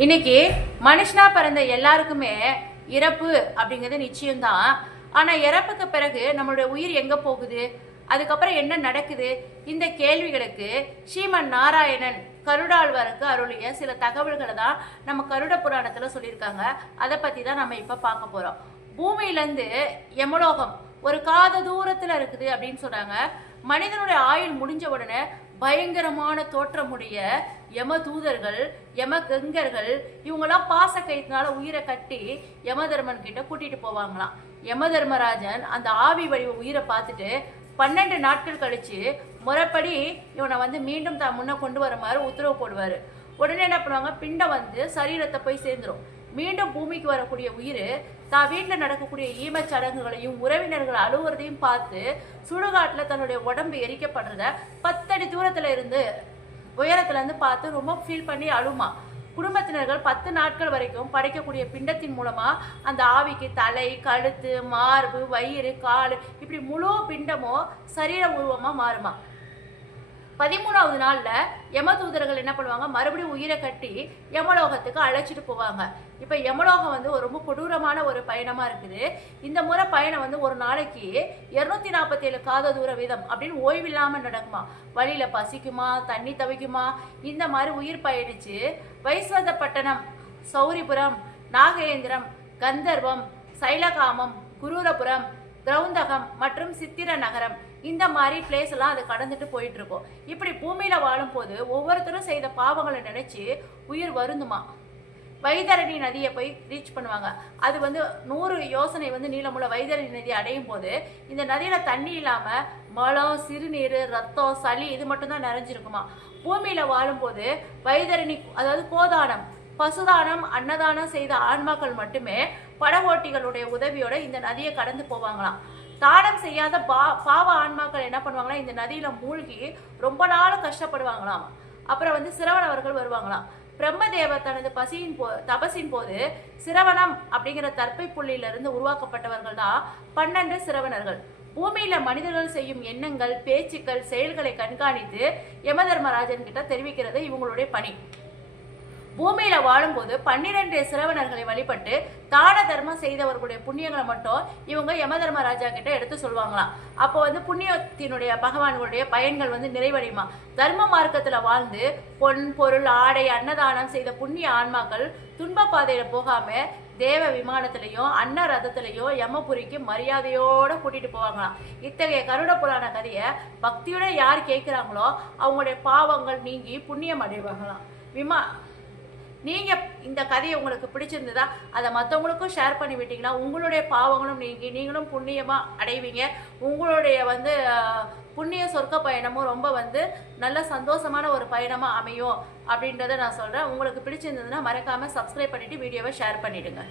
இன்னைக்கு மனுஷனா பிறந்த எல்லாருக்குமே இறப்பு அப்படிங்கிறது நிச்சயம்தான். ஆனா இறப்புக்கு பிறகு நம்மளுடைய உயிர் எங்க போகுது, அதுக்கப்புறம் என்ன நடக்குது, இந்த கேள்விகளுக்கு ஸ்ரீமன் நாராயணன் கருடாழ்வாருக்கு அருளிய சில தகவல்களை தான் நம்ம கருட புராணத்துல சொல்லியிருக்காங்க. அதை பத்தி தான் நம்ம இப்ப பார்க்க போறோம். பூமியிலேருந்து யமலோகம் ஒரு காத தூரத்துல இருக்குது அப்படின்னு சொன்னாங்க. மனிதனுடைய ஆயுள் முடிஞ்ச உடனே பயங்கரமான தோற்றமுடைய யம தூதர்கள், யம கங்கர்கள் இவங்கெல்லாம் பாச கயிற்றுனால உயிரை கட்டி யம தர்மன் கிட்ட கூட்டிட்டு போவாங்களாம். யம தர்மராஜன் அந்த ஆவி வடிவ உயிரை பார்த்துட்டு 12 நாட்கள் கழிச்சு முறைப்படி இவனை மீண்டும் தான் முன்ன கொண்டு வர மாதிரி உத்தரவு போடுவாரு. உடனே என்ன பண்ணுவாங்க, பிண்டம் சரீரத்தை போய் சேர்ந்துரும். மீண்டும் பூமிக்கு வரக்கூடிய உயிர் தான் வீட்டில் நடக்கக்கூடிய ஈமச்சடங்குகளையும் உறவினர்கள் அழுவுறதையும் பார்த்து சுடுகாட்டில் தன்னுடைய உடம்பு எரிக்கப்படுறத 10 அடி தூரத்துல இருந்து உயரத்துல இருந்து பார்த்து ரொம்ப ஃபீல் பண்ணி அழுமா. குடும்பத்தினர்கள் 10 நாட்கள் வரைக்கும் படைக்கக்கூடிய பிண்டத்தின் மூலமா அந்த ஆவிக்கு தலை, கழுத்து, மார்பு, வயிறு, கால் இப்படி முழு பிண்டமும் சரீர உருவமா மாறுமா. 13வது நாள்ல யம தூதர்கள் என்ன பண்ணுவாங்க, மறுபடியும் உயிரை கட்டி யமலோகத்துக்கு அழைச்சிட்டு போவாங்க. இப்ப யமலோகம் ஒரு ரொம்ப கொடூரமான ஒரு பயணமா இருக்குது. இந்த முறை பயணம் ஒரு நாளைக்கு 247 காத தூர வீதம் அப்படின்னு ஓய்வில்லாம நடக்குமா. வழியில பசிக்குமா, தண்ணி தவிக்குமா, இந்த மாதிரி உயிர் பயணிச்சு வைஸ்வதப்பட்டணம், சௌரிபுரம், நாகேந்திரம், கந்தர்வம், சைலகாமம், குரூரபுரம், திரௌந்தகம் மற்றும் சித்திர நகரம் இந்த மாதிரி பிளேஸ் எல்லாம் அது கடந்துட்டு போயிட்டு இருக்கும். இப்படி பூமியில வாழும் போது ஒவ்வொருத்தரும் செய்த பாவங்களை நினைச்சு உயிர் வருந்துமா. வைதரணி நதியை போய் ரீச் பண்ணுவாங்க. அது 100 யோசனை நீளமுள்ள வைதரணி நதி அடையும் போது இந்த நதியில தண்ணி இல்லாம மலம், சிறுநீர், ரத்தம், சளி இது மட்டும்தான் நிறைஞ்சிருக்குமா. பூமியில வாழும் போது வைதரணி அதாவது கோதானம், பசுதானம், அன்னதானம் செய்த ஆன்மாக்கள் மட்டுமே படகோட்டிகளுடைய உதவியோட இந்த நதியை கடந்து போவாங்களாம். தானம் செய்யாத பாவ ஆன்மாக்கள் என்ன பண்ணுவாங்களா, இந்த நதியில மூழ்கி ரொம்ப நாளும் கஷ்டப்படுவாங்களாம். அப்புறம் சிரவண அவர்கள் வருவாங்களாம். பிரம்மதேவர் தனது தபசின் போது சிரவணம் அப்படிங்கிற தற்பை புள்ளியிலிருந்து உருவாக்கப்பட்டவர்கள் தான் 12 சிரவணர்கள். பூமியில மனிதர்கள் செய்யும் எண்ணங்கள், பேச்சுக்கள், செயல்களை கண்காணித்து யமதர்மராஜன் கிட்ட தெரிவிக்கிறது இவங்களுடைய பணி. பூமியில வாழும்போது 12 சிரவணர்களை வழிபட்டு தான தர்மம் செய்தவர்களுடைய புண்ணியங்களை மட்டும் இவங்க யமதர்மராஜா கிட்ட எடுத்து சொல்லுவாங்களாம். அப்போ புண்ணியத்தினுடைய பகவான்களுடைய பயன்கள் நிறைவடையுமா. தர்ம மார்க்கத்துல வாழ்ந்து பொன், பொருள், ஆடை, அன்னதானம் செய்த புண்ணிய ஆன்மாக்கள் துன்ப பாதையில போகாம தேவ விமானத்திலையும் அன்ன ரதத்திலையும் யமபுரிக்கு மரியாதையோட கூட்டிட்டு போவாங்களாம். இத்தகைய கருட புராண கதையை பக்தியோட யார் கேட்கிறாங்களோ அவங்களுடைய பாவங்கள் நீங்கி புண்ணியம் அடைவாங்களாம். நீங்க இந்த கதையை உங்களுக்கு பிடிச்சிருந்ததா அதை மற்றவங்களுக்கும் ஷேர் பண்ணி விட்டீங்கன்னா உங்களுடைய பாவங்களும் நீங்கி நீங்களும் புண்ணியமா அடைவீங்க. உங்களுடைய புண்ணிய சொர்க்க பயணமும் ரொம்ப நல்ல சந்தோஷமான ஒரு பயணமா அமையும் அப்படின்றத நான் சொல்றேன். உங்களுக்கு பிடிச்சிருந்ததுன்னா மறக்காம சப்ஸ்கிரைப் பண்ணிட்டு வீடியோவை ஷேர் பண்ணிடுங்க.